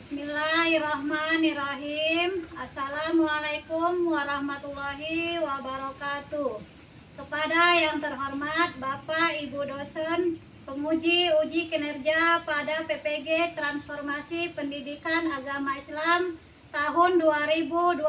Bismillahirrahmanirrahim. Assalamualaikum warahmatullahi wabarakatuh. Kepada yang terhormat Bapak Ibu dosen, penguji uji kinerja pada PPG Transformasi Pendidikan Agama Islam tahun 2025.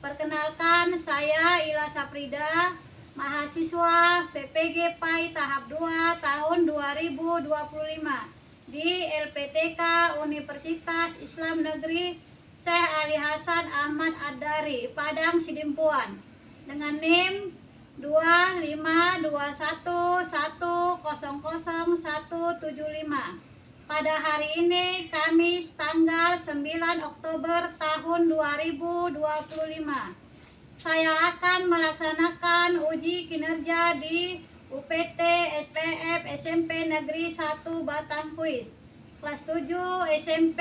Perkenalkan, saya Ila Saprida, mahasiswa PPG PAI tahap 2 tahun 2025 di LPTK Universitas Islam Negeri Syekh Ali Hasan Ahmad Ad-Dari, Padang Sidimpuan, dengan NIM 25211000175. Pada hari ini, Kamis tanggal 9 Oktober tahun 2025, saya akan melaksanakan uji kinerja di UPT SPF SMP Negeri 1 Batang Kuis kelas 7 SMP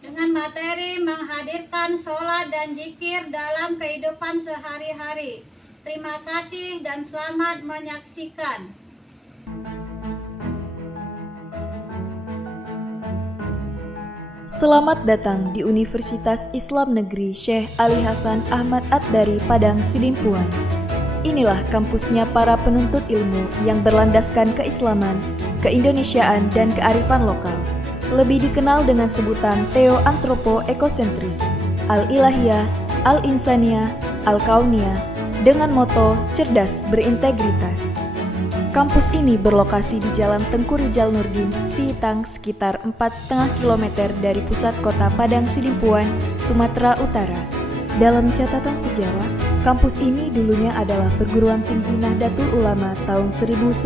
dengan materi menghadirkan sholat dan zikir dalam kehidupan sehari-hari. Terima kasih dan selamat menyaksikan. Selamat datang di Universitas Islam Negeri Syekh Ali Hasan Ahmad Ad-Dari Padang Sidimpuan. Inilah kampusnya para penuntut ilmu yang berlandaskan keislaman, keindonesiaan, dan kearifan lokal. Lebih dikenal dengan sebutan Theo-Antropo-Ekosentris, Al-Ilahiyah, Al-Insaniyah, Al-Kauniyah, dengan moto cerdas berintegritas. Kampus ini berlokasi di Jalan Tengku Rijal Nurdin, Sihitang, sekitar 4,5 km dari pusat kota Padang Sidimpuan, Sumatera Utara. Dalam catatan sejarah, kampus ini dulunya adalah perguruan tinggi Nahdlatul Ulama tahun 1962,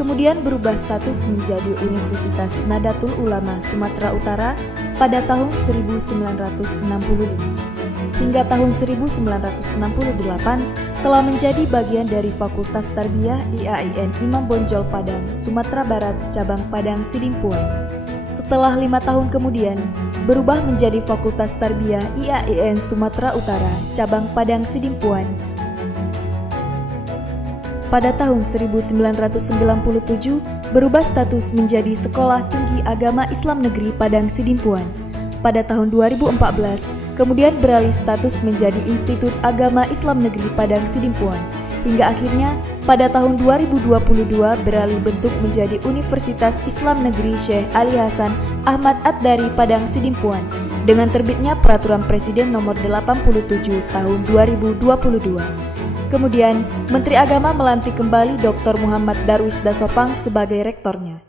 kemudian berubah status menjadi Universitas Nahdlatul Ulama Sumatera Utara pada tahun 1965. Hingga tahun 1968 telah menjadi bagian dari Fakultas Tarbiyah IAIN Imam Bonjol Padang, Sumatera Barat, cabang Padang Sidimpuan. Setelah 5 tahun kemudian, berubah menjadi Fakultas Tarbiyah IAIN Sumatera Utara, cabang Padang Sidimpuan. Pada tahun 1997, berubah status menjadi Sekolah Tinggi Agama Islam Negeri Padang Sidimpuan. Pada tahun 2014, kemudian beralih status menjadi Institut Agama Islam Negeri Padang Sidimpuan. Hingga akhirnya pada tahun 2022 beralih bentuk menjadi Universitas Islam Negeri Syekh Ali Hasan Ahmad Ad-Dari Padang Sidimpuan dengan terbitnya Peraturan Presiden Nomor 87 Tahun 2022. Kemudian Menteri Agama melantik kembali Dr. Muhammad Darwis Dasopang sebagai rektornya.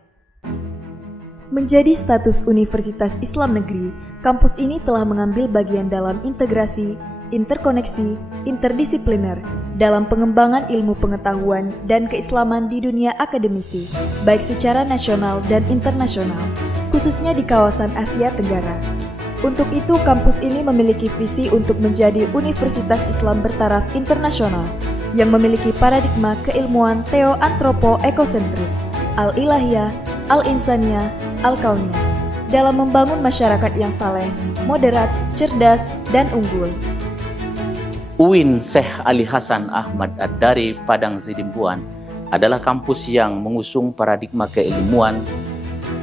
Menjadi status Universitas Islam Negeri, kampus ini telah mengambil bagian dalam integrasi, interkoneksi, interdisipliner dalam pengembangan ilmu pengetahuan dan keislaman di dunia akademisi, baik secara nasional dan internasional, khususnya di kawasan Asia Tenggara. Untuk itu, kampus ini memiliki visi untuk menjadi Universitas Islam bertaraf internasional yang memiliki paradigma keilmuan Theo-Antropo-Ekosentris, Al-Ilahiyah, Al-Insaniyah, Al-Kauniyah dalam membangun masyarakat yang saleh, moderat, cerdas, dan unggul. UIN Syekh Ali Hasan Ahmad Ad-Dari Padang Sidimpuan adalah kampus yang mengusung paradigma keilmuan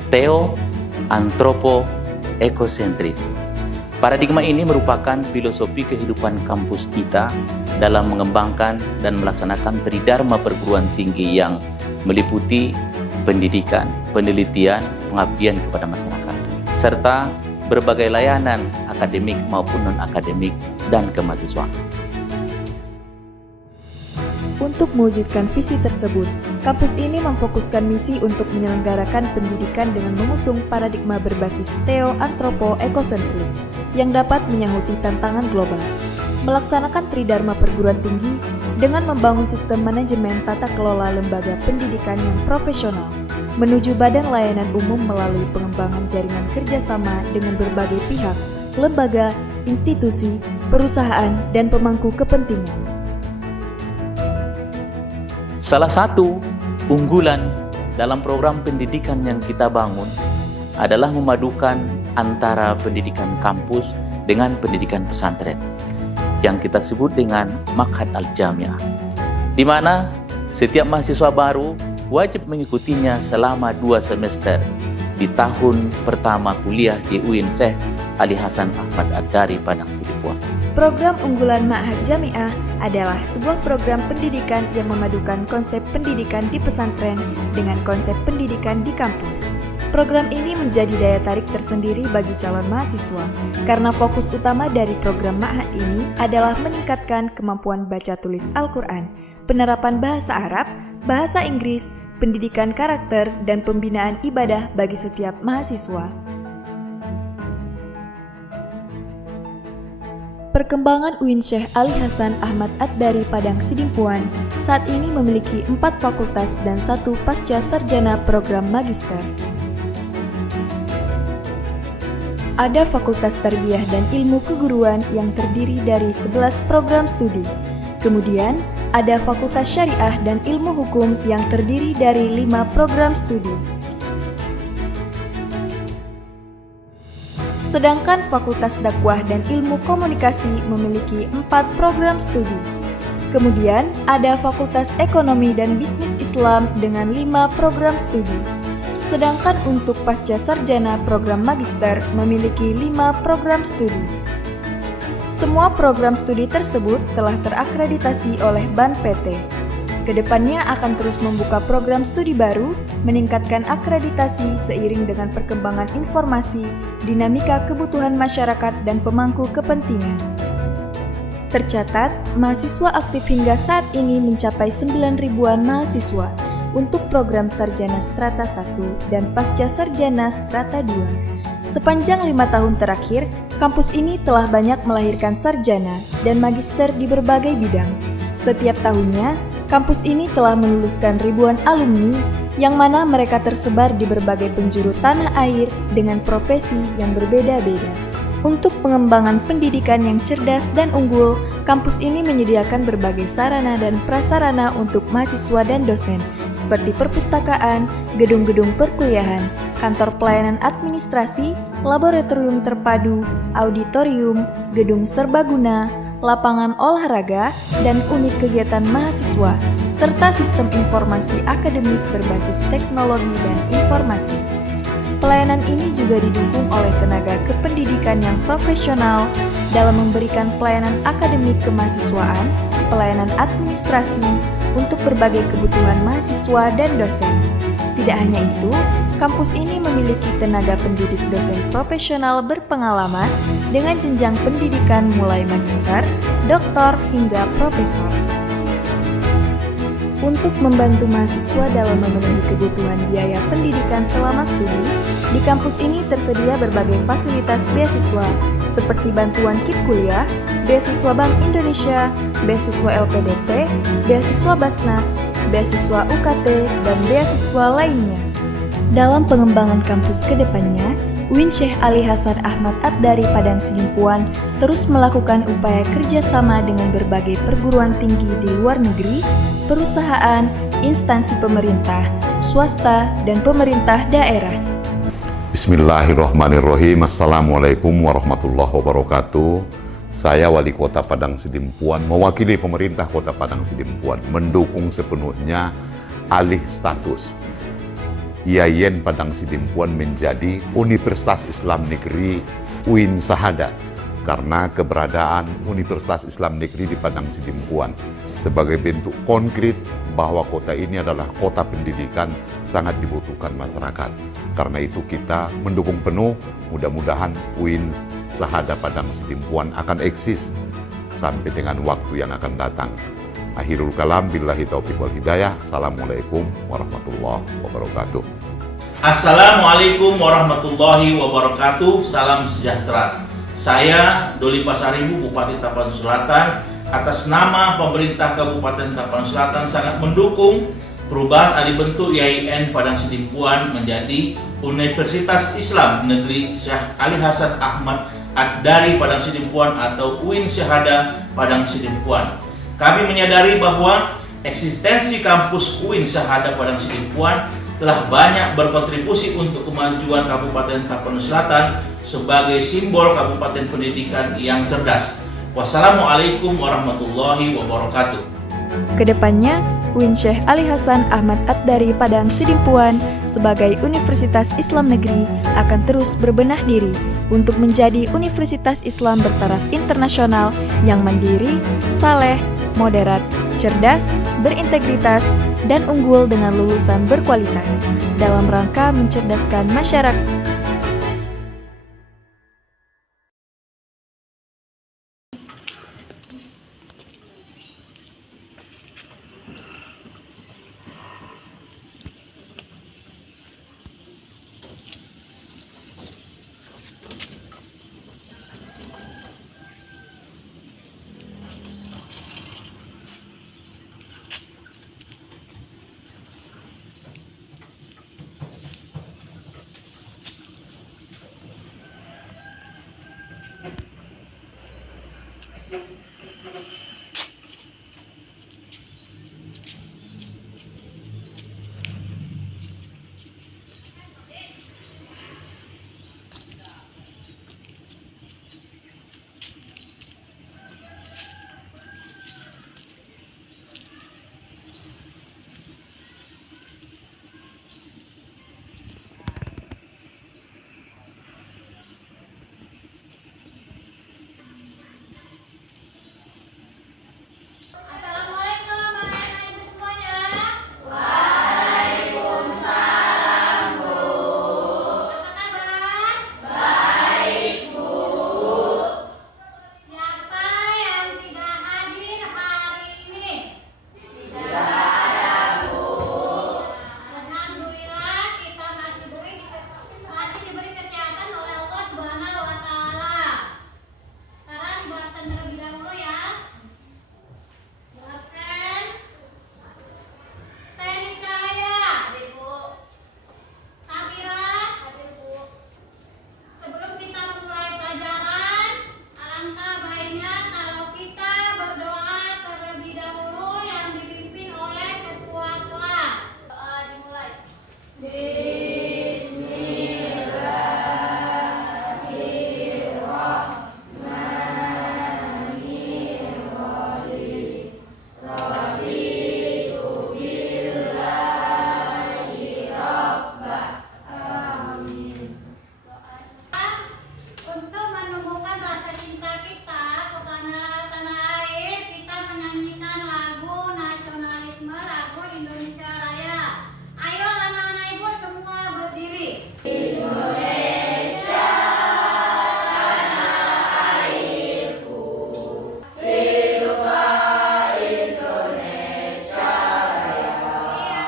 Theo-Antropo-Ekosentris. Paradigma ini merupakan filosofi kehidupan kampus kita dalam mengembangkan dan melaksanakan tridharma perguruan tinggi yang meliputi pendidikan, penelitian, pengabdian kepada masyarakat, serta berbagai layanan akademik maupun non-akademik dan kemahasiswaan. Untuk mewujudkan visi tersebut, kampus ini memfokuskan misi untuk menyelenggarakan pendidikan dengan mengusung paradigma berbasis Theo-Antropo-Ekosentris yang dapat menyahuti tantangan global, melaksanakan tridharma perguruan tinggi dengan membangun sistem manajemen tata kelola lembaga pendidikan yang profesional, menuju badan layanan umum melalui pengembangan jaringan kerjasama dengan berbagai pihak, lembaga, institusi, perusahaan, dan pemangku kepentingan. Salah satu unggulan dalam program pendidikan yang kita bangun adalah memadukan antara pendidikan kampus dengan pendidikan pesantren yang kita sebut dengan Ma'had Al-Jami'ah, di mana setiap mahasiswa baru wajib mengikutinya selama 2 semester di tahun pertama kuliah di UIN Syekh Ali Hasan Ahmad Ad-Dari Padang Sidimpuan. Program unggulan Ma'had Jami'ah adalah sebuah program pendidikan yang memadukan konsep pendidikan di pesantren dengan konsep pendidikan di kampus. Program ini menjadi daya tarik tersendiri bagi calon mahasiswa karena fokus utama dari program Ma'had ini adalah meningkatkan kemampuan baca tulis Al-Quran, penerapan bahasa Arab, bahasa Inggris, pendidikan karakter, dan pembinaan ibadah bagi setiap mahasiswa. Perkembangan UIN Syekh Ali Hasan Ahmad Ad-Dari Padang Sidimpuan saat ini memiliki 4 fakultas dan 1 pasca sarjana program magister. Ada Fakultas Tarbiyah dan Ilmu Keguruan yang terdiri dari 11 program studi. Kemudian, ada Fakultas Syariah dan Ilmu Hukum yang terdiri dari 5 program studi. Sedangkan Fakultas Dakwah dan Ilmu Komunikasi memiliki 4 program studi. Kemudian, ada Fakultas Ekonomi dan Bisnis Islam dengan 5 program studi. Sedangkan untuk pasca sarjana program magister memiliki 5 program studi. Semua program studi tersebut telah terakreditasi oleh BAN PT. Kedepannya akan terus membuka program studi baru, meningkatkan akreditasi seiring dengan perkembangan informasi, dinamika kebutuhan masyarakat, dan pemangku kepentingan. Tercatat, mahasiswa aktif hingga saat ini mencapai 9 ribuan mahasiswa untuk program Sarjana Strata 1 dan Pasca Sarjana Strata 2. Sepanjang 5 tahun terakhir, kampus ini telah banyak melahirkan sarjana dan magister di berbagai bidang. Setiap tahunnya, kampus ini telah meluluskan ribuan alumni yang mana mereka tersebar di berbagai penjuru tanah air dengan profesi yang berbeda-beda. Untuk pengembangan pendidikan yang cerdas dan unggul, kampus ini menyediakan berbagai sarana dan prasarana untuk mahasiswa dan dosen, seperti perpustakaan, gedung-gedung perkuliahan, kantor pelayanan administrasi, laboratorium terpadu, auditorium, gedung serbaguna, lapangan olahraga, dan unit kegiatan mahasiswa, serta sistem informasi akademik berbasis teknologi dan informasi. Pelayanan ini juga didukung oleh tenaga kependidikan yang profesional dalam memberikan pelayanan akademik kemahasiswaan, pelayanan administrasi untuk berbagai kebutuhan mahasiswa dan dosen. Tidak hanya itu, kampus ini memiliki tenaga pendidik dosen profesional berpengalaman dengan jenjang pendidikan mulai magister, doktor, hingga profesor. Untuk membantu mahasiswa dalam memenuhi kebutuhan biaya pendidikan selama studi, di kampus ini tersedia berbagai fasilitas beasiswa seperti bantuan kit kuliah, beasiswa Bank Indonesia, beasiswa LPDP, beasiswa Basnas, beasiswa UKT, dan beasiswa lainnya. Dalam pengembangan kampus ke depannya, UIN Syekh Ali Hasan Ahmad Ad-Dari Padang Sidimpuan terus melakukan upaya kerjasama dengan berbagai perguruan tinggi di luar negeri, perusahaan, instansi pemerintah, swasta, dan pemerintah daerah. Bismillahirrahmanirrahim. Assalamualaikum warahmatullahi wabarakatuh. Saya Wali Kota Padang Sidimpuan, mewakili pemerintah Kota Padang Sidimpuan, mendukung sepenuhnya alih status IAIN Padang Sidimpuan menjadi Universitas Islam Negeri UIN Syahada, karena keberadaan Universitas Islam Negeri di Padang Sidimpuan sebagai bentuk konkret bahwa kota ini adalah kota pendidikan sangat dibutuhkan masyarakat. Karena itu kita mendukung penuh, mudah-mudahan UIN Syahada Padang Sidimpuan akan eksis sampai dengan waktu yang akan datang. Akhirul kalam, billahi taufiq wal hidayah. Assalamualaikum warahmatullahi wabarakatuh. Assalamualaikum warahmatullahi wabarakatuh. Salam sejahtera. Saya Doli Pasaribu, Bupati Tapanuli Selatan, atas nama pemerintah Kabupaten Tapanuli Selatan sangat mendukung perubahan alih bentuk IAIN Padang Sidimpuan menjadi Universitas Islam Negeri Syekh Ali Hasan Ahmad Ad-Dari Padang Sidimpuan atau UIN Syahada Padang Sidimpuan. Kami menyadari bahwa eksistensi kampus UIN Syahada Padang Sidimpuan telah banyak berkontribusi untuk kemajuan Kabupaten Tapanuli Selatan sebagai simbol Kabupaten Pendidikan yang cerdas. Wassalamualaikum warahmatullahi wabarakatuh. Kedepannya, UIN Syekh Ali Hasan Ahmad Ad-Dari Padang Sidimpuan sebagai Universitas Islam Negeri akan terus berbenah diri untuk menjadi universitas Islam bertaraf internasional yang mandiri, saleh, moderat, cerdas, berintegritas, dan unggul dengan lulusan berkualitas dalam rangka mencerdaskan masyarakat. Assalamualaikum anak-anak ibu semuanya. Apa kabar? Siapa yang tidak hadir hari ini? Alhamdulillah kita masih diberi kesehatan oleh Allah Subhanahu wa taala. Sekarang buatan terlebih dahulu ya. Buatkan Teni Cahaya, Sabira. Sebelum kita memulai pelajaran, alangkah baiknya kalau kita berdoa terlebih dahulu yang dipimpin oleh ketua kelas. Doa dimulai. Untuk menumbuhkan rasa cinta kita kepada tanah air, kita menyanyikan lagu nasionalisme, lagu Indonesia Raya. Ayo anak-anak ibu semua berdiri. Iya,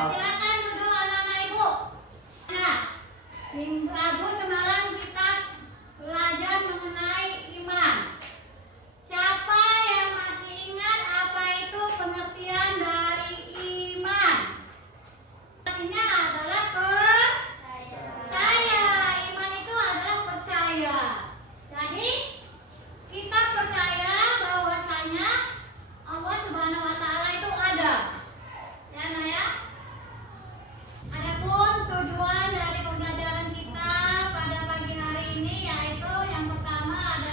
silakan duduk anak-anak ibu. Nah, lagu semalam kita belajar mengenai iman. Siapa yang masih ingat apa itu pengertian dari iman? Artinya adalah percaya. Iman itu adalah percaya. Jadi kita percaya bahwasanya Allah Subhanahu wa taala itu ada. Ya, Nak ya? Adapun tujuan dari pembelajaran kita pada pagi hari ini yaitu yang pertama adalah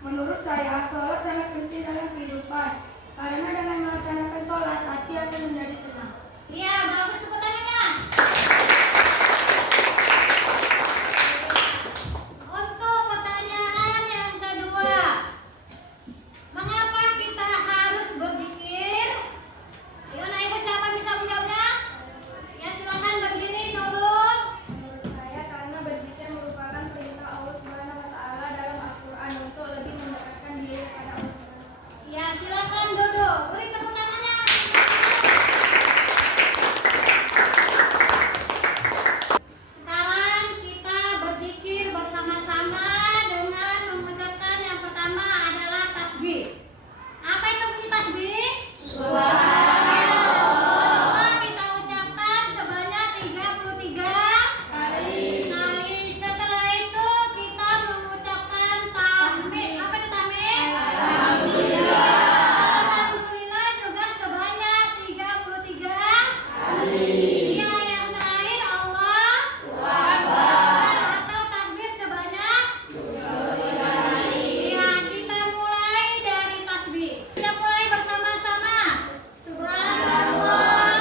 Menurut saya, sholat sangat penting dalam kehidupan. Karena dengan melaksanakan sholat, hati akan menjadi tenang. Iya, bagus tepuk tangannya. Untuk pertanyaan yang kedua, mengapa kita harus berzikir? Ayo, anak ibu siapa yang bisa menjawabnya? Ya, silakan berdiri turun. Menurut saya, karena berzikir merupakan perintah Allah Subhanahu wa Ta'ala dalam Al-Quran untuk lebih mendekatkan diri kepada Allah Subhanahu wa Ta'ala. Ya, silakan duduk. Beri tepuk tangannya. Sekarang kita berzikir bersama-sama dengan mengucapkan yang pertama adalah tasbih. Apa itu bunyi tasbih? Subhanallah. Kita ucapkan sebanyak 33 kali. Setelah itu kita mengucapkan tahmid. Apa itu tahmid? Alhamdulillah juga sebanyak 33 kali. Iya, yang terakhir Allah atau takbir sebanyak 23 kali. Iya, kita mulai dari tasbih. Kita mulai bersama-sama. Subhanallah.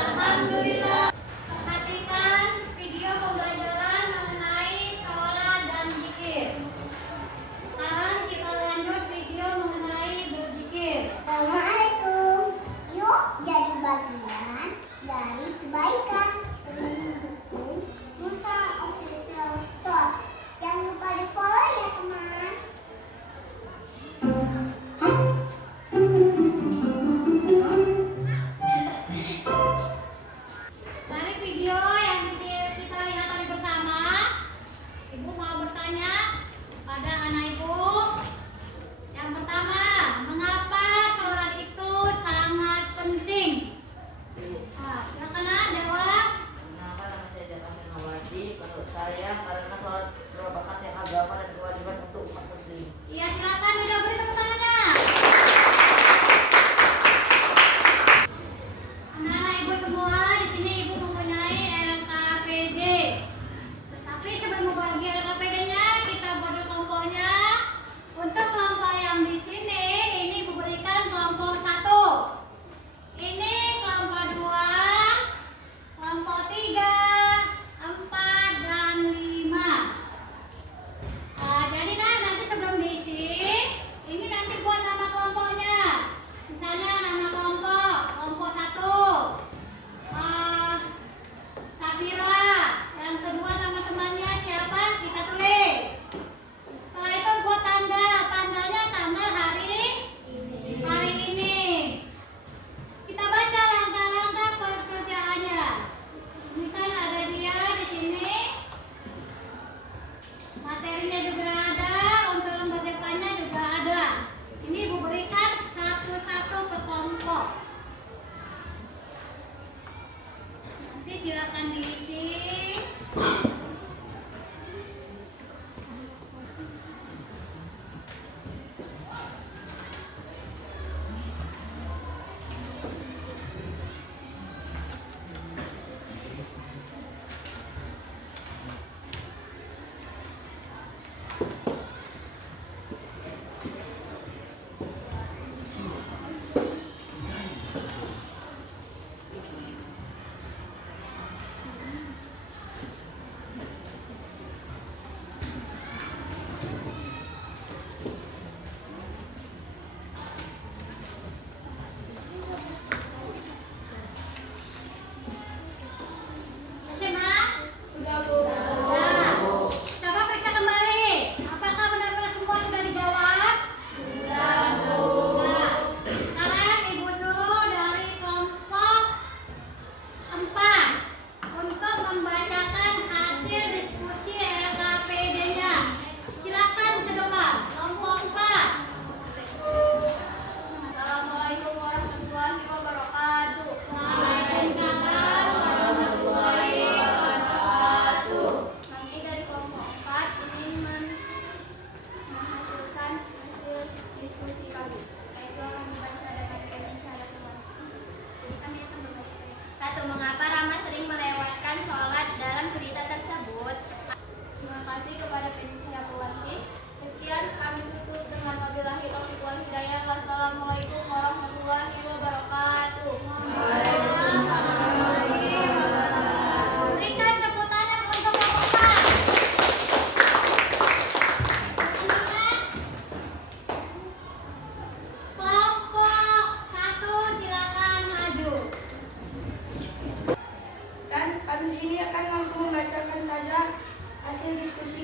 Alhamdulillah. Perhatikan video pembelajaran mengenai sholat dan zikir. Sekarang kita lanjut video mengenai berzikir. Assalamualaikum. Yuk jadi bagian dari kebaikan. Musa Official Store. Jangan lupa di follow ya teman. Dari video yang kita lihat tadi bersama, Ibu mau bertanya pada anak Ibu. Yang pertama, mengapa sholat itu sangat penting? Silakan jawab. Kenapa nama saya Jaka Senawati? Menurut saya karena sholat merupakan yang agama dan kewajiban untuk umat muslim. Iya, silakan udah beri tepuk tangannya. Anak-anak Ibu semua, di sini Ibu mempunyai LKPD. Tetapi sebelum membagi LKPD-nya, kita buat dulu kelompoknya. Untuk kelompok yang di sini, ini Ibu berikan kelompok 1. Ini kelompok 2, kelompok 3, 4, dan 5.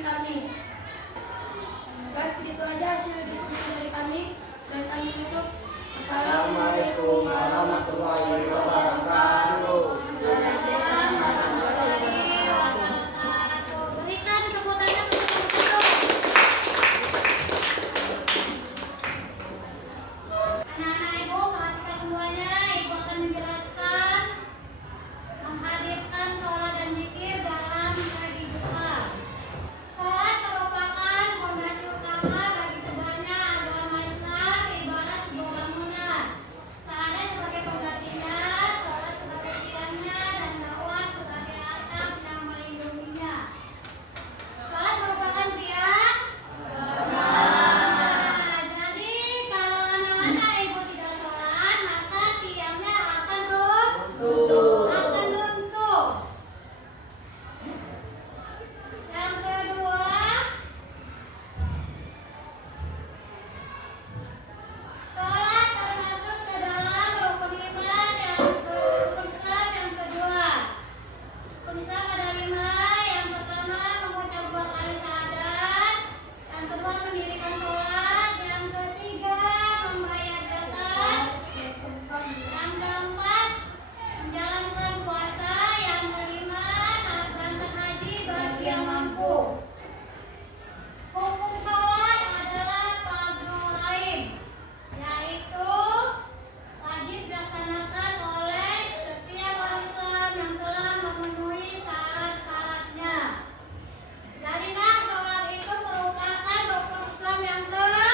kami. Dan segitu aja hasil diskusi dari kami dan kami tutup. Assalamualaikum warahmatullahi wabarakatuh. Berikan tepuk tangan untuk anak-anak ibu, perhatikan semuanya. Ibu akan menjelaskan menghadirkan sholat dan zikir dalam kehidupan. Sholat merupakan fondasi utama bagi tegaknya agama Islam, ibarat sebuah bangunan. Sahada sebagai fondasinya, sholat sebagai tiangnya, dan dakwah sebagai atap yang melindunginya. Sholat merupakan tiang. Jadi kalau anak-anak ibu tidak sholat, maka tiangnya akan runtuh. Yang kedua, sholat termasuk ke dalam rukun iman rukun Islam yang kedua. Rukun Islam ada 5. Yang pertama mengucap 2 kali syahadat. Yang kedua mendirikan sholat. Yang ketiga membayar zakat. Yang keempat menjalankan puasa. Yang kelima berangkat haji bagi yang mampu. Hukum sholat adalah fardhu ain, yaitu wajib dilaksanakan oleh setiap orang Islam yang telah memenuhi syarat-syaratnya. Jadi sholat itu merupakan rukun Islam yang kedua.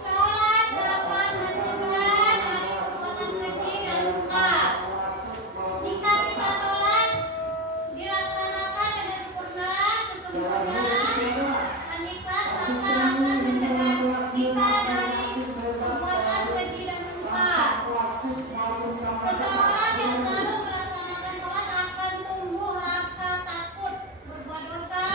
Sholat dapat mencegah dari perbuatan keji dan luka. Jika kita sholat dilaksanakan dengan sempurna, anikas maka akan mencegah kita dari perbuatan keji dan luka. Seseorang yang selalu melaksanakan sholat akan tumbuh rasa takut berbuat dosa,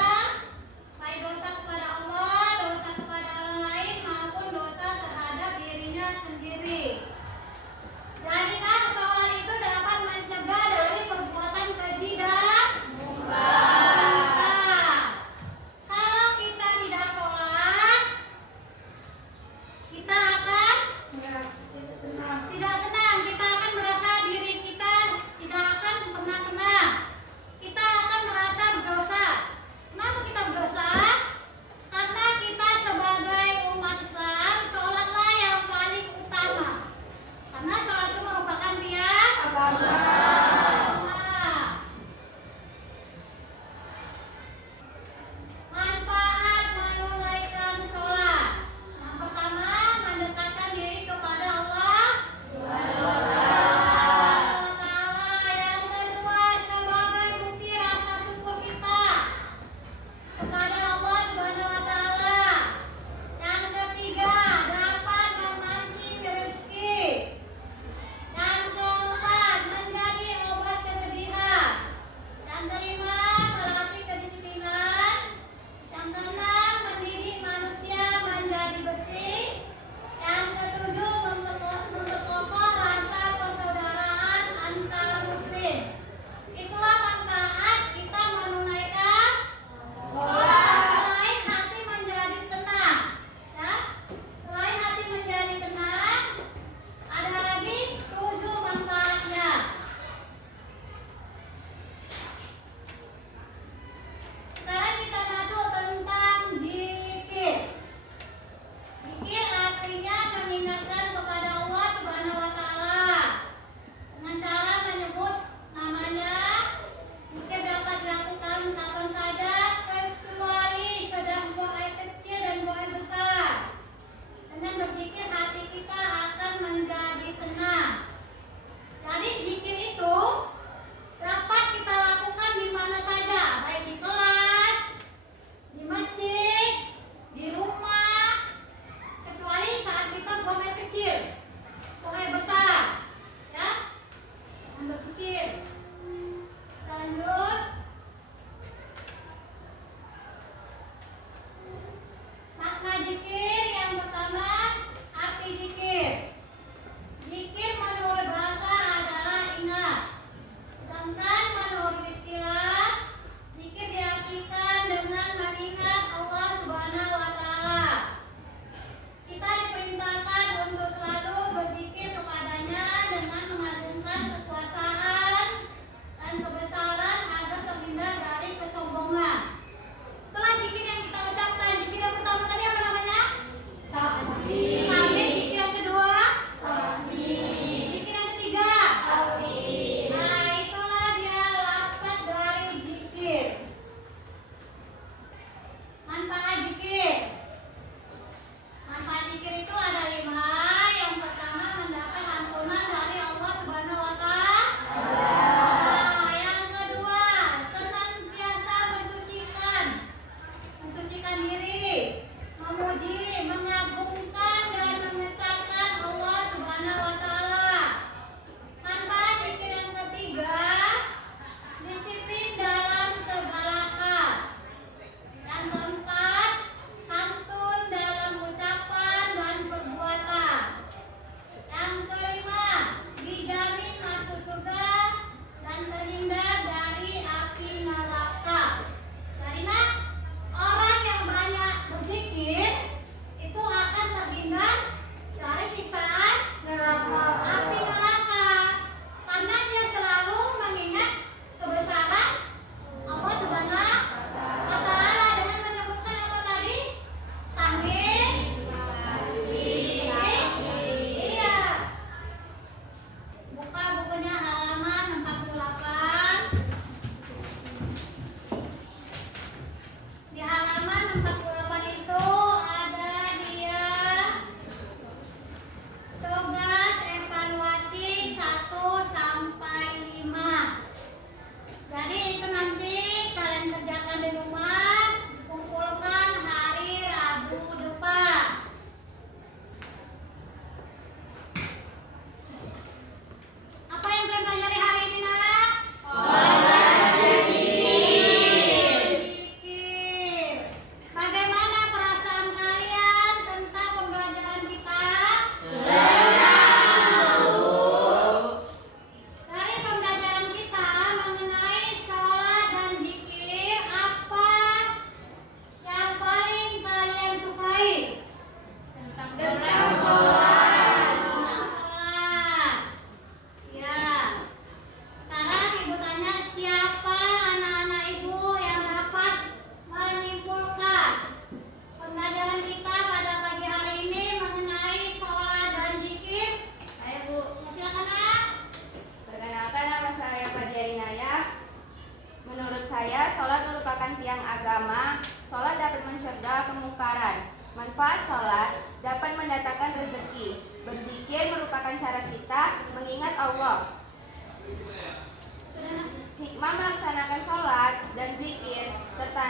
baik dosa kepada Allah, dosa kepada orang lain, maupun dosa terhadap dirinya sendiri. Jadi sholat itu dapat mencegah dari perbuatan keji dan luka. Kalau kita tidak sholat, kita akan tidak tenang. Kita akan merasa diri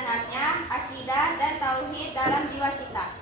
tertanamnya akidah dan tauhid dalam jiwa kita.